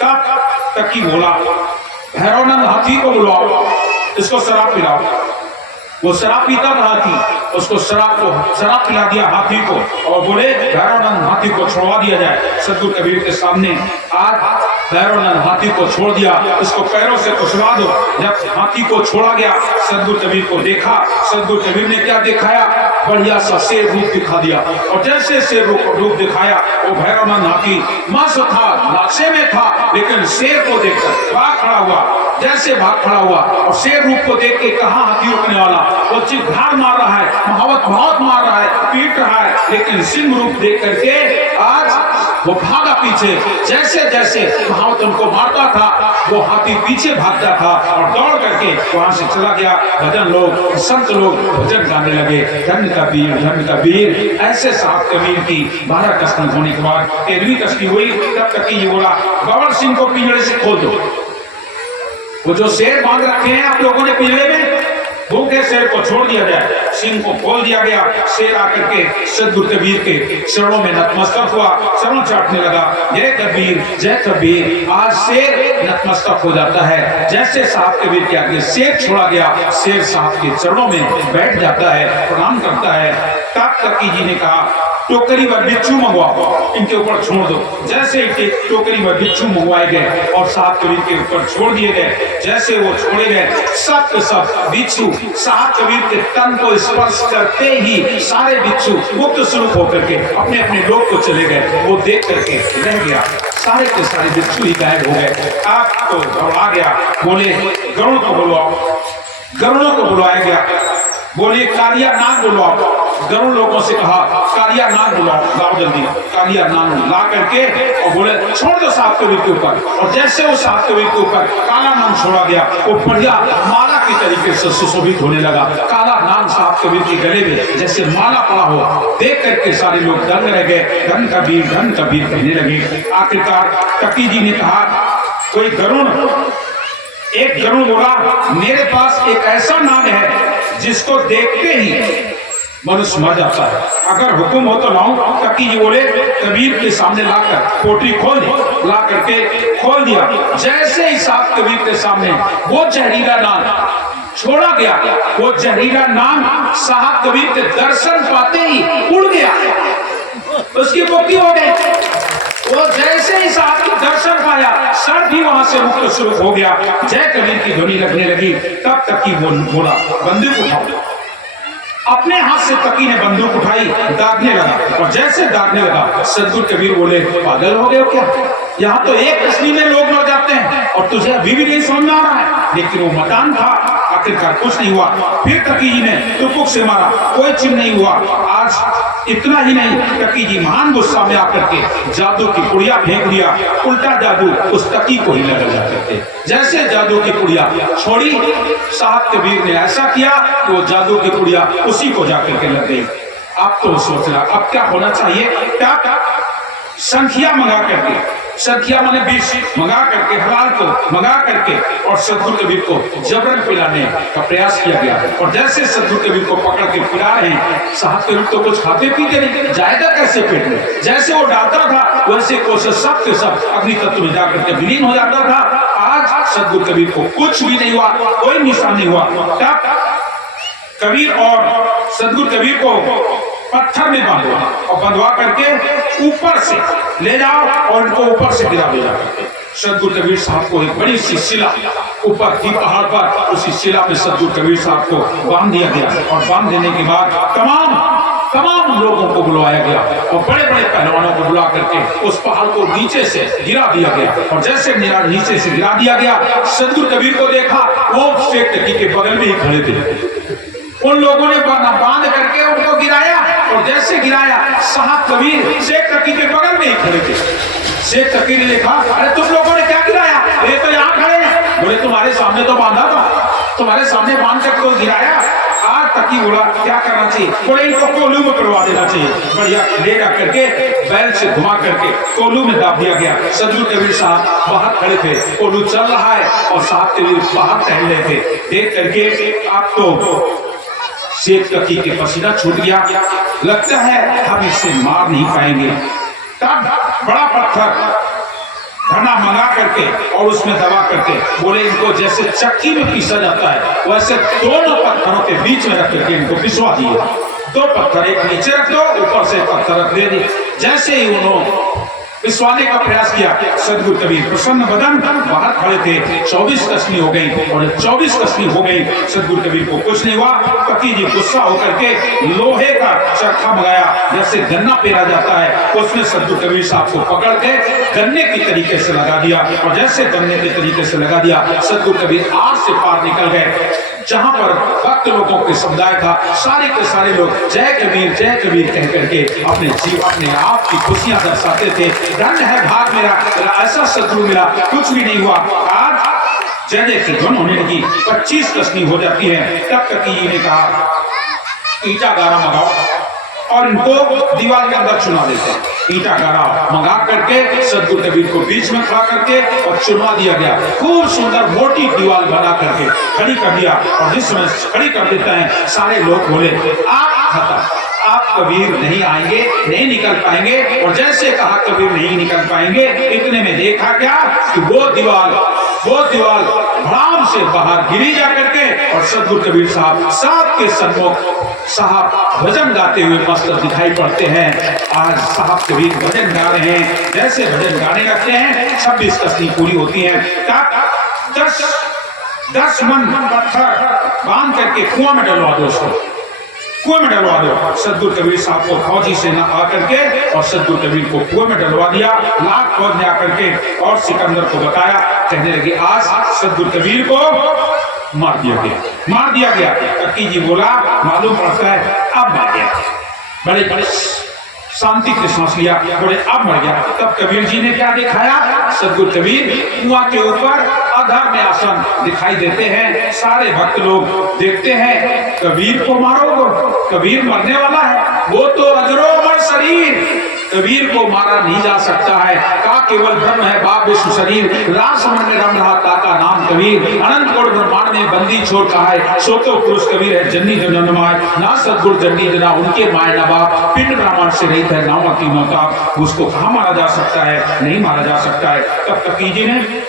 तब तक की बोला भैरवनंद हाथी को बुलाओ, इसको शराब पिलाओ। वो शराब पीता था हाथी, उसको शराब पिला दिया हाथी को और बोले भैरवनंद हाथी को छोड़वा दिया जाए। सदगुरु कबीर के सामने आज भैरवनंद हाथी को छोड़ दिया, इसको पैरों से कुचला दो। जब हाथी को छोड़ा गया, सदगुरु कबीर को देखा, सदगुरु कबीर ने क्या दिखाया, बढ़िया सा शेर रूप दिखा दिया। और जैसे शेर रूप दिखाया, वो भैरवनंद हाथी मस्त था, नक्शे में था, लेकिन शेर को देखकर भाग खड़ा हुआ। जैसे भाग खड़ा हुआ और शेर रूप को देख के कहा हाथी रुकने वाला, वो चिल्लार मार रहा है, बहुत मार रहा है, पीट रहा है, लेकिन सिंह रूप देख करके आज वो भागा पीछे। जैसे जैसे महावत उनको मारता था, वो हाथी पीछे भागता था और दौड़ करके वहां से चला गया। भजन लोग, संत लोग भजन गाने लगे, धन कबीर। ऐसे साहब कबीर की 12 कसम होने के बाद 13वीं कसम हुई, तब तक ये बोला गबर सिंह को पिंजड़े से खोल दो। वो जो शेर बांध रखे हैं आप लोगों ने पिंजड़े में, भूखे शेर को छोड़ दिया जाए। सिंह को खोल दिया गया। शेर आकर के सदगुरु कबीर के चरणों में नतमस्तक हुआ, चरण चाटने लगा, जय कबीर। आज शेर नतमस्तक हो जाता है। जैसे साहब कबीर के आगे शेर छोड़ा गया, शेर साहब के चरणों में बैठ जाता है, प्रणाम करता है। तब तक जी ने कहा टोकरी व बिच्छू मंगवाओ, इनके ऊपर छोड़ दो। जैसे टोकरी व बिच्छू मंगवाए गए और साहब कबीर के ऊपर छोड़ दिए गए, जैसे वो छोड़े गए, सब के सब बिच्छू साहब कबीर के तन को स्पर्श करते ही सारे बिच्छू मुक्त स्वरूप होकर के अपने अपने लोक को चले गए। वो देख करके रह गया, सारे के सारे बिच्छू ही गायब हो गए। आप तो दौड़ा गया, बोले गरुड़ को बुलाओ। गरुड़ों को बुलाया गया, बोले कालिया नाग बुलाओ। गरुड़ लोगों से कहा कालिया नाग बुलाओ, लाओ जल्दी कालिया नाग ला करके और बोले छोड़ दो साहब कबीर के ऊपर। और जैसे वो साहब कबीर के ऊपर काला नाग छोड़ा गया, वो बढ़िया माला की तरीके से सुशोभित होने लगा। काला नाग साहब कबीर के गले में जैसे माला पड़ा हो, देख करके सारे लोग दंग रह गए, धन कबीर कहने लगे। आखिरकार टकी जी ने कहा कोई गरुड़, एक गरुड़ बोला मेरे पास एक ऐसा नाग है जिसको देखते ही मनुष्य मर जाता है, अगर हुक्म हो तो लाऊं। टकी जी बोले कबीर के सामने लाकर पोटली खोल दी, ला करके खोल दिया। जैसे ही साहब कबीर के सामने वो जहरीला नाग छोड़ा गया, वो जहरीला नाग साहब कबीर के दर्शन पाते ही उड़ गया, उसकी मुक्ति हो गई। वो जैसे ही साहब के दर्शन पाया, सर भी वहां से मुक्त स्वरूप हो गया। जय कबीर की ध्वनि लगने लगी। तब तकी वो बोला बंदूक उठाओ। अपने हाथ से तकी ने बंदूक उठाई, दागने लगा। और जैसे दागने लगा, सदगुरु कबीर बोले पागल हो गए हो क्या? यहाँ तो एक तस्वीर में लोग मर जाते हैं और तुझे अभी भी नहीं समझ में आ रहा है। लेकिन वो मकान था, आखिरकार कुछ नहीं हुआ। फिर टकी जी ने टुपुक से मारा, कोई चिन्ह नहीं हुआ। आज इतना ही नहीं, टकी जी महान गुस्सा में आकर के जादू की पुड़िया फेंक दिया। उल्टा जादू उस टकी को ही लग जाते थे। जैसे जादू की पुड़िया छोड़ी, साहब कबीर ने ऐसा किया कि वो जादू की पुड़िया उसी को जाकर के लग गई। अब तो सोच रहा अब क्या होना चाहिए, क्या संख्या मंगा करके, संख्या माने 20 मंगा करके, हलाल को मंगा करके और सदगुरु कबीर को जबरन पिलाने का प्रयास किया गया। और जैसे सदगुरु कबीर को पकड़ के पिला रहे हैं, साहब कबीर तो कुछ खाते पीते नहीं, जायदा कैसे पेट में। जैसे वो डालता था वैसे कोशिश सब के सब अग्नि तत्व में जाकर के विलीन हो जाता था। आज सदगुरु कबीर को कुछ भी नहीं हुआ, कोई निशान नहीं हुआ। तब कबीर और सदगुरु कबीर को पत्थर में बांधो और बंधवा करके ऊपर से ले जाओ और उनको ऊपर से गिरा दे जाओ। सदगुरु कबीर साहब को एक बड़ी सी शिला ऊपर थी पहाड़ पर, उसी शिला में सदगुरु कबीर साहब को बांध दिया गया। और बांध देने के बाद तमाम लोगों को बुलवाया गया और बड़े बड़े पहलवानों को बुला करके उस पहाड़ को नीचे से गिरा दिया गया। और जैसे नीचे से गिरा दिया गया, सदगुरु कबीर को देखा, वो शेख टकी के बगल में ही खड़े थे। उन लोगों ने बांध करके उनको गिराया और जैसे गिराया, साहब कबीर शेख टकी के बगल में ही खड़े थे। शेख टकी ने देखा, अरे तुम लोगों ने क्या गिराया? ये तो यहाँ खड़े हैं। बोले तुम्हारे सामने तो बांधा था, तुम्हारे सामने बांध कर तो गिराया। आज टकी बोला क्या करना चाहिए? बोले इनको कोल्हू में करवा देना चाहिए। बढ़िया ले जा करके बैल से घुमा करके कोल्हू में दाब दिया गया। सदगुरु कबीर साहब बाहर खड़े थे, कोल्हू चल रहा है और साहब कबीर बाहर टहल रहे थे। देख करके आप तो शेख टकी के पसीना छूट गया, लगता है हम इससे मार नहीं पाएंगे। तब बड़ा पत्थर घना मंगा करके और उसमें दबा करके बोले इनको जैसे चक्की में पीसा जाता है वैसे दोनों पत्थरों के बीच में रख करके इनको पिसवा दिए। दो पत्थर एक नीचे रख दो, ऊपर से पत्थर रख दे दिए। जैसे ही उन्होंने पिसवाने का प्रयास किया, सदगुरु कबीर प्रसन्न बदन बाहर खड़े थे। 24 कसनी हो गई और 24 कसनी हो गई, सदगुरु कबीर को कुछ नहीं हुआ। पति जी गुस्सा होकर के लोहे का चरखा मंगाया, जैसे गन्ना पेरा जाता है उसमें सदगुरु कबीर साहब को पकड़ के गन्ने की तरीके से लगा दिया। और जैसे गन्ने के तरीके से लगा दिया, सदगुरु कबीर आर से पार निकल गए। जहां पर भक्त लोगों के समुदाय था, सारे के सारे लोग जय कबीर कह करके अपने जीव अपने आप की खुशियां दर्शाते थे। धन्य है भाग मेरा, ऐसा सदगुरु मिला, कुछ भी नहीं हुआ। आज जय की धुन होने लगी, 25 कसनी हो जाती है। तब तक ये ने कहा ईटा गारा मंगाओ और इनको दीवार के अंदर चुना देते हैं। ईटा गारा मंगा करके सदगुरु कबीर को बीच में खड़ा करके और चुनवा दिया गया। खूब सुंदर मोटी दीवार बना करके खड़ी कर दिया। और जिस समय खड़ी कर देते हैं, सारे लोग बोले आप कबीर नहीं आएंगे, नहीं निकल पाएंगे। और जैसे कहा कबीर नहीं निकल पाएंगे, इतने में देखा क्या कि वो दीवार भड़ाम से बाहर गिरी जा करके और सदगुरु कबीर साहब सबके सन्मुख साहब भजन गाते हुए मस्त दिखाई पड़ते हैं। आज साहब कबीर भजन गा रहे हैं। जैसे भजन गाने लगते हैं, 26 कसनी पूरी होती है। तब 10 मन पत्थर बांध करके कुआं में डलवा दो, उसको कुएं में डलवा दो। सदगुरु कबीर साहब को फौजी से न आकर के और सदगुरु कबीर को कुएं में डलवा दिया। लाख फौज ने आकर के और सिकंदर को बताया, कहने लगे आज सदगुरु कबीर को मार दिया गया। कक्की जी बोला मालूम पड़ता है अब मर गया। बड़े शांति से सांस लिया, बोले अब मर गया। तब कबीर जी ने क्या दिखाया, सदगुरु कबीर कुआं के ऊपर अधर में आसन दिखाई देते हैं। सारे भक्त लोग देखते हैं, कबीर को मारोगे, कबीर मरने वाला है, वो तो अजरो अमर शरीर, कबीर को मारा नहीं जा सकता है। का केवल ब्रह्म है बाप विश्व शरीर, रासमन में रम रहा ताका नाम कबीर, अनंत कोट ब्रह्मांड में बंदी छोड़ कहा है, सो तो पुरुष कबीर है जन्नी जनन माय, ना सदगुरु जन्नी जना उनके माय ना बाप, पिंड ब्राह्मण से रहित है नाम तीनों ताप। उसको कहाँ मारा जा सकता है, नहीं मारा जा सकता है। तब तकी जी ने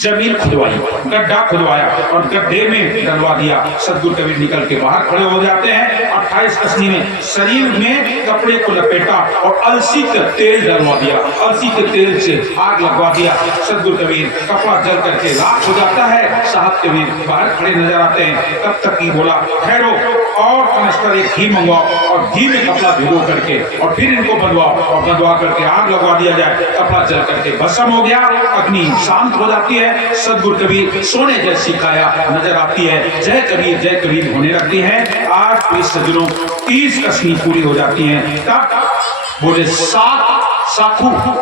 जमीन खुदवाई, गड्ढा खुदवाया और गड्ढे में डलवा दिया। सदगुरु कबीर निकल के बाहर खड़े हो जाते हैं। 28 कसनी में शरीर में कपड़े को लपेटा और अलसी का तेल डलवा दिया, अलसी के तेल से आग लगवा दिया। सदगुरु कबीर कपड़ा जल करके राख हो जाता है। साहब कबीर बाहर खड़े नजर आते हैं। तब तक ही बोला ठहरो और कनस्तर एक घी मंगवाओ और घी में कपड़ा भिगो करके और फिर इनको बंधवाओ और बंधवा करके आग लगवा दिया जाए। कपड़ा जल करके भस्म हो गया, अग्नि शांत हो जाती है। सदगुरु कबीर सोने जैसी काया नजर आती है। जय कबीर होने लगती है। आज 20 सजनों 30 कसनी पूरी हो जाती है। तब बोले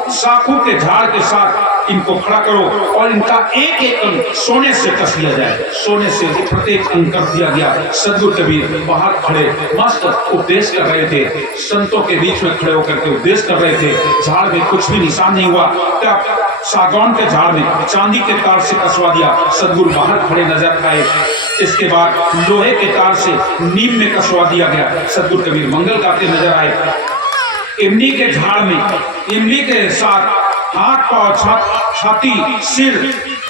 साखू के झाड़ के साथ इनको खड़ा करो और इनका एक एक अंग सोने से कस लिया जाए। सोने से प्रत्येक अंग कर दिया गया। सदगुरु कबीर बाहर खड़े मस्त उपदेश कर रहे थे, संतों के बीच में खड़े होकर के उपदेश कर रहे थे। झाड़ में कुछ भी निशान नहीं हुआ। तब सागौन के झाड़ में चांदी के तार से कसवा दिया। सदगुरु बाहर खड़े नजर आए। इसके बाद लोहे के तार से नीम में कसवा दिया गया। सदगुरु कबीर मंगल गाते नजर आए। इमली के झाड़ में इमली के साथ हाथ पांव छाती सिर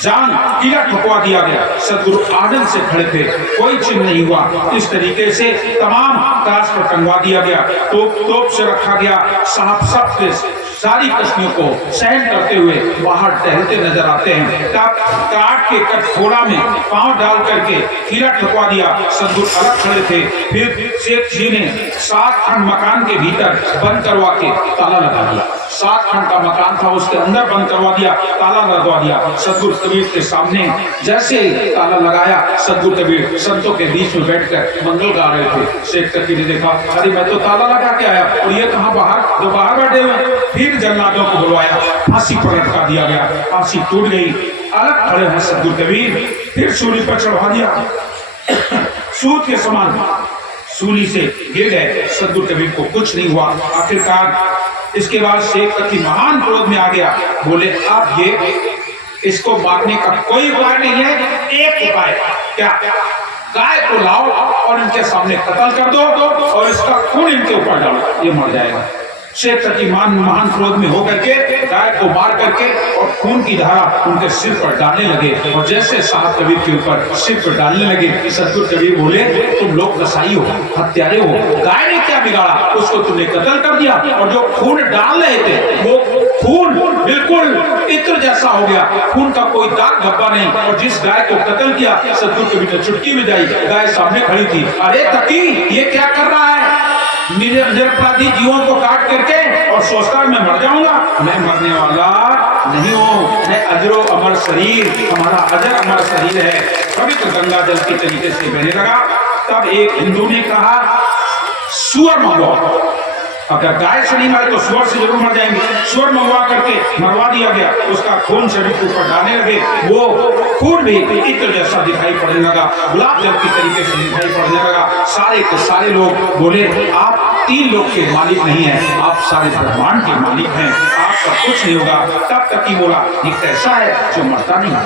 जान कीला ठुकवा दिया गया। सदगुरु आनंद से खड़े थे, कोई चिन्ह नहीं हुआ। इस तरीके से तमाम त्रास पर टंगवा दिया गया। तोप से रखा गया। साहब सब सारी कश्तियों को सहन करते हुए बाहर टहलते नजर आते हैं। तब काट के कटघोरा में पांव डाल करके कीला ठुकवा दिया। सदगुरु अलग खड़े थे। फिर शेख जी ने 7 खंड मकान के भीतर बंद करवा के ताला लगा दिया। 7 खंड का मकान था, उसके अंदर बंद करवा दिया, ताला लगवा दिया। सदगुरु कबीर के सामने जैसे ताला लगाया, सदगुरु कबीर संतों के बीच में बैठकर मंगल गा रहे थे। शेख कबीर ने देखा, अरे मैं तो ताला लगा के आया और ये कहाँ बाहर, जो बाहर बैठे हुए। फिर जल्लादों को बुलवाया, फांसी पर लटका दिया गया। फांसी टूट गई। अलग खड़े हैं सदगुरु कबीर। फिर सूली पर चढ़वा दिया। सूत के समान सूली से गिर गए। सदगुरु कबीर को कुछ नहीं हुआ। आखिरकार इसके बाद शेख कति महान क्रोध में आ गया। बोले अब ये इसको मारने का कोई उपाय नहीं है। एक उपाय क्या, गाय को लाओ और इनके सामने कत्ल कर दो और इसका खून इनके ऊपर डालो, ये मर जाएगा। शेख सती महान क्रोध में होकर के गाय को मार करके और खून की धारा उनके सिर पर डालने लगे। और जैसे साहब कबीर के ऊपर सिर पर डालने लगे, सतगुरु कबीर बोले, तुम लोग कसाई हो, हत्यारे हो, गाय ने क्या बिगाड़ा, उसको तुमने कत्ल कर दिया। और जो खून डाल रहे थे वो खून बिल्कुल इत्र जैसा हो गया, खून का कोई दाग धब्बा नहीं। और जिस गाय को कत्ल किया, सतगुरु कबीर ने चुटकी में जाई, गाय सामने खड़ी थी। अरे तकी, ये क्या कर रहा है? निरपराधी जीवों को काट करके और सोचता मैं मर जाऊंगा। मैं मरने वाला नहीं हूं, मैं अजरो अमर शरीर, हमारा अजर अमर शरीर है, पवित्र गंगा जल के तरीके से बहने लगा। तब एक हिंदू ने कहा, सुअर मंगवाओ, अगर गाय से नहीं मारे तो सुअर से जरूर मर जाएंगे। सुअर मंगवा करके मरवा दिया गया, उसका खून शरीर के ऊपर डालने लगे। वो खून भी इत्र जैसा दिखाई पड़ने लगा, गुलाब जल की तरीके से दिखाई पड़ने लगा। सारे के सारे लोग बोले, आप 3 लोग के मालिक नहीं है, आप सारे ब्रह्मांड के मालिक हैं, आपका कुछ नहीं होगा। तब तक ही बोला, ये कैसा है जो मरता नहीं,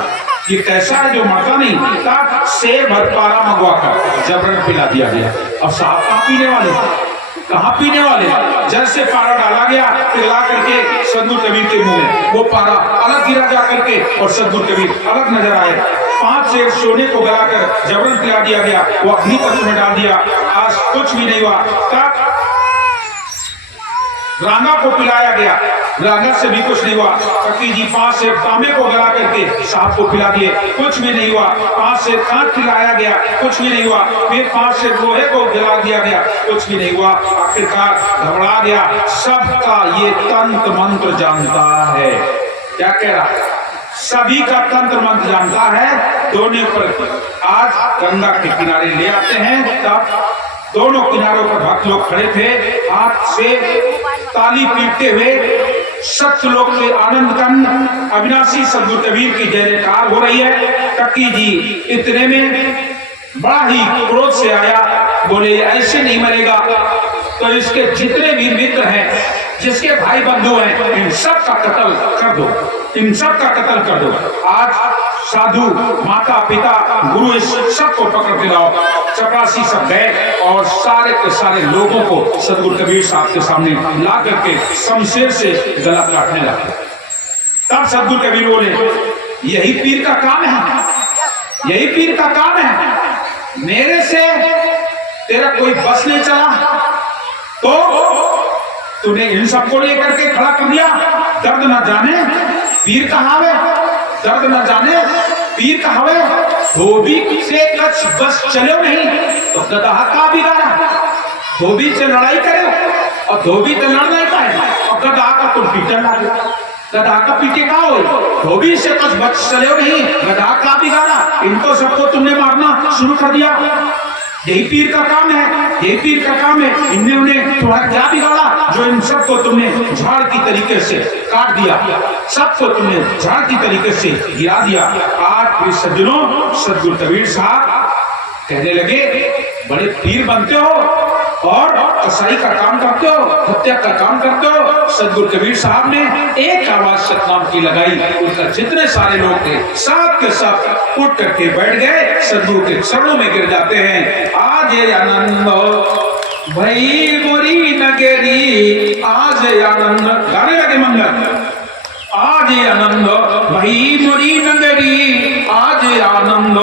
ये कैसा है जो मरता नहीं। तब शेर भर पारा मंगवा कर जबरन पिला दिया गया। अब साहब कहाँ पीने वाले, कहाँ पीने वाले? जैसे पारा डाला गया, पिघला करके सतगुरु कबीर के मुंह में वो पारा अलग गिरा जा करके और सतगुरु कबीर अलग नजर आए। 5 शेर सोने को गलाकर जबरन पिला दिया गया, वो अग्नि तत्व में डाल दिया, आज कुछ भी नहीं हुआ। तब रांगा को पिलाया गया, रांगा से भी कुछ नहीं हुआ। फकीर जी 5 शेर तांबे को गला करके साहब को पिला दिए, कुछ भी नहीं हुआ। 5 शेर कांच पिलाया गया, कुछ भी नहीं हुआ। फिर 5 शेर लोहे को जला दिया गया, कुछ भी नहीं हुआ। आखिरकार घबरा गया, सबका ये तंत्र मंत्र जानता है। क्या कह रहा है? सभी का तंत्र मंत्र जानता है। दोनों पर आज गंगा के किनारे ले आते हैं, तब दोनों किनारों पर भक्त लोग खड़े थे, हाथ से ताली पीटते हुए सत्य लोक से आनंद कंद अविनाशी सतगुरु कबीर की जय जयकार हो रही है। टक्की जी इतने में बड़ा ही क्रोध से आया, बोले ऐसे नहीं मरेगा तो इसके जितने भी मित्र हैं, जिसके भाई बंधु हैं, इन सब का कत्ल कर दो, इन सब का कत्ल कर दो। आज साधु, माता पिता, गुरु, इस सब को पकड़ के लाओ। चपरासी सब गए और सारे के सारे लोगों को सतगुरु कबीर साहब के सामने ला करके शमशेर से गला काटने लगे। तब सतगुरु कबीर बोले, यही पीर का काम है, यही पीर का काम है। मेरे से तेरा कोई बस नहीं चला तो तूने इन सबको लेकर के खड़ा कर दिया। दर्द ना जाने पीर कहाँ है, दर्द न जाने पीर कहावे। धोबी से कछ बस चलो नहीं तो गधा का बिगाड़ा। धोबी से लड़ाई करे और धोबी तो लड़ नहीं पाए और गधा का तुम पीटन लगे। गधा का पीटे का हो, धोबी से कुछ बच चलो नहीं, गधा का बिगाड़ा। इनको सबको तुमने मारना शुरू कर दिया। यही पीर का काम है, यही पीर का काम है। इनने उन्हें तुम्हारा क्या बिगाड़ा जो इन सबको तुमने झाड़ की तरीके से काट दिया, सबको तुमने झाड़ की तरीके से गिरा दिया। आज भी सज्जनों, सतगुरु कबीर साहब कहने लगे, बड़े पीर बनते हो और कसाई का काम करते हो, हत्या का काम करते हो। सतगुरु कबीर साहब ने एक आवाज सतनाम की लगाई, उनका जितने सारे लोग थे सब के सब उठ करके बैठ गए, सतगुरु के चरणों में गिर जाते हैं। आज आनंद भई मोरी नगरी, आज आनंद गाने लगे मंगल। आज आनंद भई मोरी नगरी, आज आनंद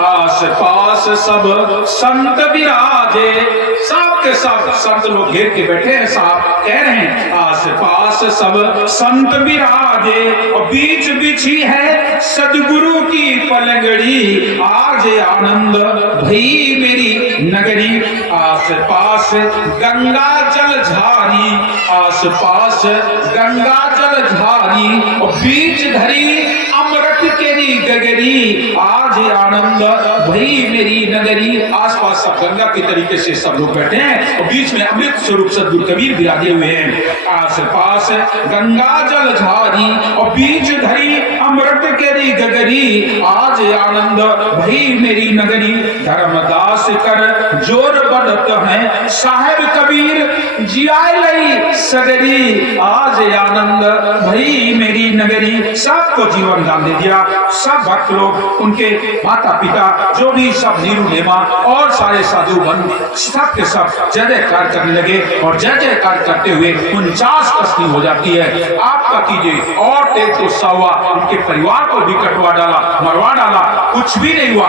आस पास सब संत विराजे। सब के सब संत लोग घेर के बैठे हैं, साहब कह रहे हैं आस पास सब संत विराजे और बीच बिछी है सदगुरु की पलंगड़ी। आज आनंद भई मेरी नगरी, आस पास गंगा जल झारी, आस पास गंगा जल झारी और बीच धरी अमृत केरी गगरी। आज आनंद भई मेरी नगरी। आसपास सब गंगा के तरीके से सब लोग बैठे हैं और बीच में अमृत स्वरूप सतगुरु कबीर विराजे हुए हैं। आस पास गंगा जल झारी और बीच धरी अमृत केरी गगरी। आज आनंद भई मेरी नगरी। धर्मदास कर जोर बढ़त है साहेब कबीर, जियाए लई सगरी आज आनंद भई मेरी नगरी। सबको जीवन दान दे दिया। सब भक्त लोग, उनके माता पिता, जो भी सब नीरू नेमा और सारे साधु बंधु सब के सब जय जयकार करने लगे और जय जयकार करते हुए 49 कस्ती हो जाती है। आपका कीजिए और तेज गुस्सा हुआ, उनके परिवार को भी कटवा डाला, मरवा डाला, कुछ भी नहीं हुआ,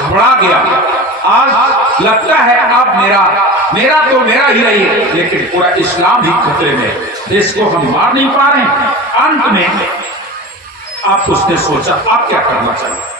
घबरा गया। आज लगता है अब मेरा तो मेरा ही रही, लेकिन पूरा इस्लाम ही खतरे में, इसको हम मार नहीं पा रहे। अंत में आप उसने सोचा आप क्या करना चाहिए।